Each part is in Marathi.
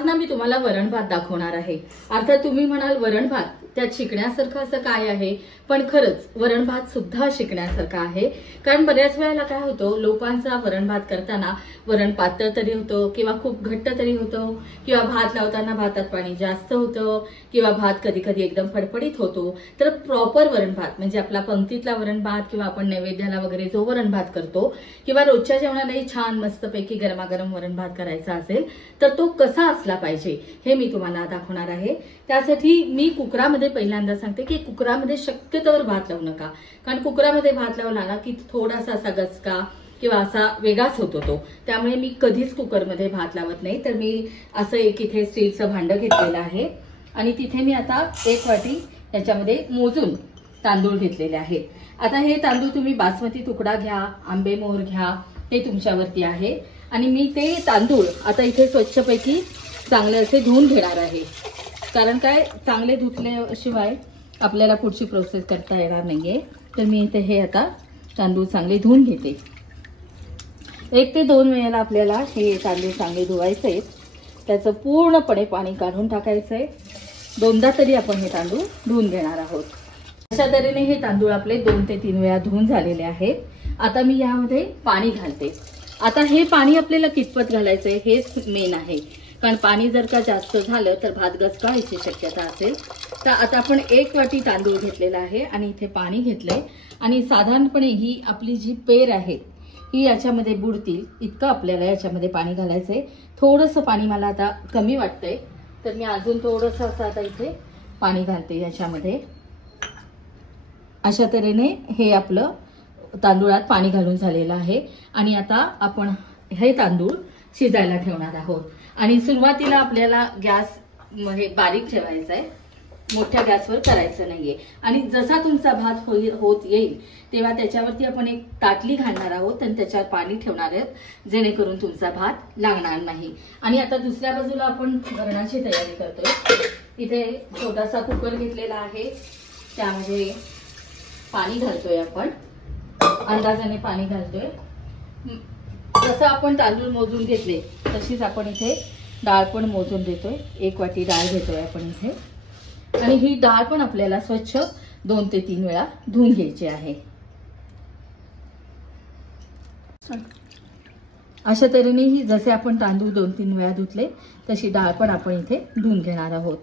आज ना मी तुम्हाला वरण भात दाखवणार आहे। अर्थात तुम्ही म्हणाल वरण भात त्यात शिकण्यासारखं असं काय आहे, पण खरंच वरण भात सुद्धा शिकण्यासारखं आहे। कारण बऱ्याच वेळेला काय होतं, लोकांचा वरण भात करताना वरण पातळ तरी होतं किंवा खूप घट्ट तरी होतं, किंवा भात लावताना भातात पाणी जास्त होतं, किंवा भात कधी कधी एकदम फडफडीत होतो। तर प्रॉपर वरण भात म्हणजे आपला पंक्तीतला वरण भात किंवा आपण नैवेद्याला वगैरे जो वरण भात करतो किंवा रोजच्या जेवणालाही छान मस्तपैकी गरमागरम वरण भात करायचा असेल तर तो कसा असला पाहिजे हे मी तुम्हाला दाखवणार आहे। त्यासाठी मी कुकरामध्ये पहिल्यांदा सांगते की कुकरामध्ये शक्यतोवर भात लावू नका, कारण कुकरामध्ये भात लावला ना की थोडासा असा गचका किंवा असा वेगळाच होतो तो, त्यामुळे मी कधीच कुकरमध्ये भात लावत नाही। तर मी असं एक इथे स्टीलचं भांडं घेतलेलं आहे आणि तिथे मी आता 1 वाटी त्याच्यामध्ये मोजून तांदूळ घेतलेले आहेत। आता हे तांदूळ तुम्ही बासमती तुकडा घ्या, आंबे मोहर घ्या, हे तुमच्यावरती आहे। आणि मी ते तांदूळ आता इथे स्वच्छपैकी चांगले असे धुवून घेणार आहे, कारण काय चांगले धुतल्याशिवाय आपल्याला पुढची प्रोसेस करता येणार नाहीये। तर मी इथे हे आता तांदूळ चांगले धुवून घेते। 1 ते 2 वेळेला आपल्याला हे तांदूळ चांगले धुवायचे, त्याचं पूर्णपणे पाणी काढून टाकायचंय। 2दा तरी आपण हे तांदूळ धुवून घेणार आहोत। अशा तऱ्हेने हे तांदूळ आपले 2 ते 3 वेळा धुवून झालेले आहेत। आता मी यामध्ये पाणी घालते। आता हे पाणी आपल्याला कितपत घालायचंय हेच मेन आहे, कारण पाणी जर का जास्त झालं तर भात गचकायची शक्यता असेल। तर आता आपण 1 वाटी तांदूळ घेतलेला आहे आणि इथे पाणी घेतलंय आणि साधारणपणे ही आपली जी पेर आहे ही याच्यामध्ये बुडतील इतकं आपल्याला याच्यामध्ये पाणी घालायचंय। थोडंसं पाणी मला आता कमी वाटतंय, तर मी अजून थोडंसं असं आता इथे पाणी घालते याच्यामध्ये। अशा तऱ्हेने हे आपलं तांदूळात पाणी घालून झालेलं आहे आणि आता आपण हे तांदूळ शिजायला ठेवणार आहोत। आणि सुरुवातीला आपल्याला गॅस बारीक ठेवायचा आहे, मोठ्या गॅसवर करायचं नाहीये। आणि जसा तुमचा भात होत येईल तेव्हा त्याच्यावरती आपण एक ताटली घालणार आहोत आणि त्याच्यावर पाणी ठेवणार आहोत, जेणेकरून तुमचा भात लागणार नाही। आणि आता दुसऱ्या बाजूला आपण वरणाची तयारी करतोय। इथे छोटासा कुकर घेतलेला आहे, त्यामध्ये पाणी घालतोय आपण, अंदाजाने पाणी घालतोय। जसं आपण तांदूळ मोजून घेतले तशीच आपण इथे डाळ पण मोजून देतोय। 1 वाटी डाळ घेतोय आपण इथे, आणि ही डाळ पण आपल्याला स्वच्छ 2 ते 3 वेळा धुवून घ्यायची आहे। अशा तऱ्हेने ही जसे आपण तांदूळ 2-3 वेळा धुतले तशी डाळ पण आपण इथे धुवून घेणार आहोत।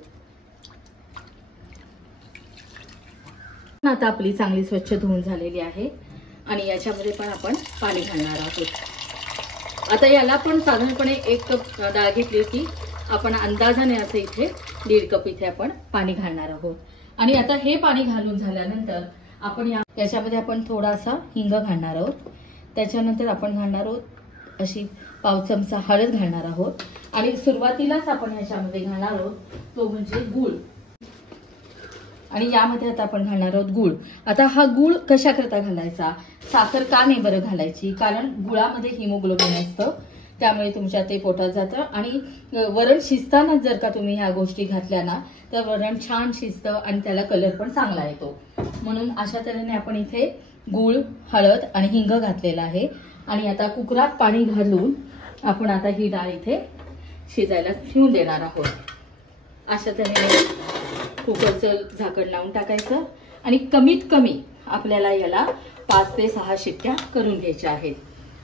आता आपली चांगली स्वच्छ धुवून झालेली आहे आणि याच्यामध्ये पण आपण पाणी घालणार आहोत। आता याला पण साधारणपणे 1 कप डाळ घेतली की आपण अंदाजाने असं इथे 1.5 कप इथे आपण पाणी घालणार आहोत। आणि आता हे पाणी घालून झाल्यानंतर आपण याच्यामध्ये आपण थोडासा हिंग घालणार आहोत। त्याच्यानंतर आपण घालणार आहोत अशी पाव चमचा हळद घालणार आहोत आणि सुरुवातीलाच आपण याच्यामध्ये घालणार आहोत तो म्हणजे गूळ। आणि यामध्ये आता आपण घालणार आहोत गूळ। आता हा गूळ कशा करता घालायचा, साखर का नाही बरं घालायची, कारण गुळामध्ये हिमोग्लोबिन असतं, त्यामुळे तुमच्या ते पोटात जातं। आणि वरण शिजताना जर का तुम्ही ह्या गोष्टी घातल्या ना तर वरण छान शिजतं आणि त्याला कलर पण चांगला येतो। म्हणून अशा तऱ्हेने आपण इथे गूळ, हळद आणि हिंग घातलेला आहे। आणि आता कुकरात पाणी घालून आपण आता ही डाळ इथे शिजायला ठेवून देणार आहोत। अशा तऱ्हेने कुकरचं झाकण लावून टाकायचं आणि कमीत कमी आपल्याला याला 5 ते 6 शिट्ट्या करून घ्यायच्या आहेत।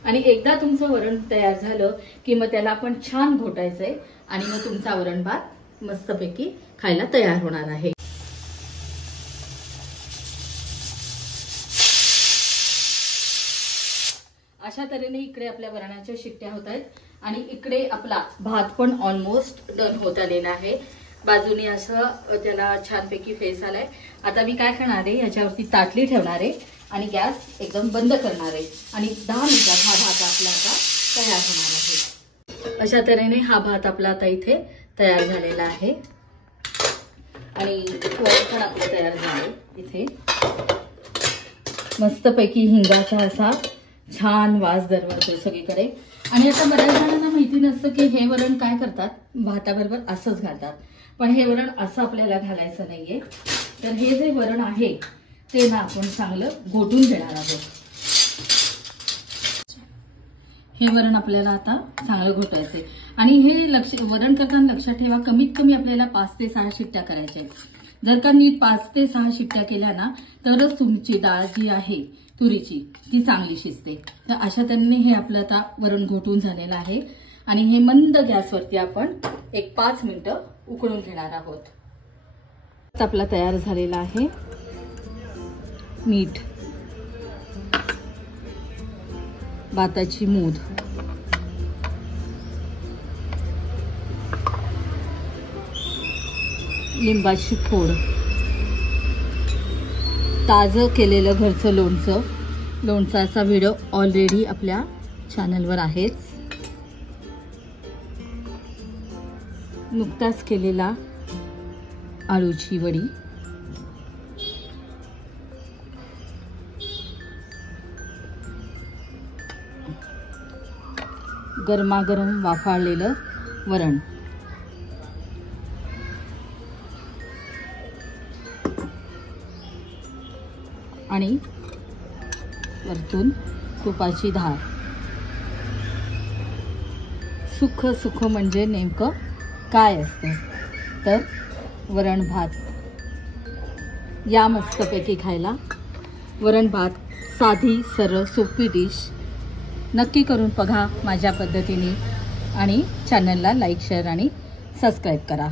आणि एकदा तुमचं वरण तयार झालं की मग त्याला आपण छान घोटायचंय आणि मग तुमचा वरण भात मस्तपैकी खायला तयार होणार आहे। अशा तऱ्हेने इकडे आपल्या वरणाच्या शिट्ट्या होत आहेत आणि इकडे आपला भात पण ऑलमोस्ट डन होत आलेला आहे। बाजूने असं त्याला छानपैकी फेस आलाय। आता मी काय करणार आहे, याच्यावरती ताटली ठेवणार आहे आणि गॅस एकदम बंद करणार आहे आणि 10 मिनिटात हा भात आपला आता तयार होणार आहे। अशा तऱ्हेने हा भात आपला आता इथे तयार झालेला आहे आणि वरण पण आपलं तयार झालंय। इथे मस्तपैकी हिंगाचा असा छान वास दरवळतो सगळीकडे। आणि आता बऱ्याच जणांना माहिती नसतं की हे वरण काय करतात, भाताबरोबर असंच घालतात, पण हे वरण असं आपल्याला घालायचं नाहीये। तर हे जे वरण आहे ते ना आपण चांगलं घोटून घेणार आहोत। हे वरण आपल्याला आता चांगलं घोटायचंय आणि हे वरण करताना लक्षात ठेवा, कमीत कमी आपल्याला 5 ते 6 शिट्ट्या करायच्या आहेत। जर का नीट 5 ते 6 शिट्ट्या केल्या ना तरच तुमची डाळ जी आहे तुरीची ती चांगली शिजते। तर अशा तऱ्हेने हे आपलं आता वरण घोटून झालेलं आहे आणि हे मंद गॅसवरती आपण एक 5 मिनिटं उकळून घेणार आहोत। आपला तयार झालेला आहे। मीठ, भाताची मूद, लिंबाची फोड, ताजं केलेलं घरचं लोणचं। लोणचाचा व्हिडिओ ऑलरेडी आपल्या चॅनलवर आहेच। नुकताच केलेला आळूची वडी, गरमागरम वाफाळलेलं वरण, आणि वरतून तुपाची धार। सुख सुख म्हणजे नेमकं काय असतं तर वरण भात। या मस्तपैकी खायला वरण भात, साधी सरळ सोपी डिश। नक्की करून बघा माझ्या पद्धतीने आणि चॅनलला लाईक, शेअर आणि सबस्क्राईब करा।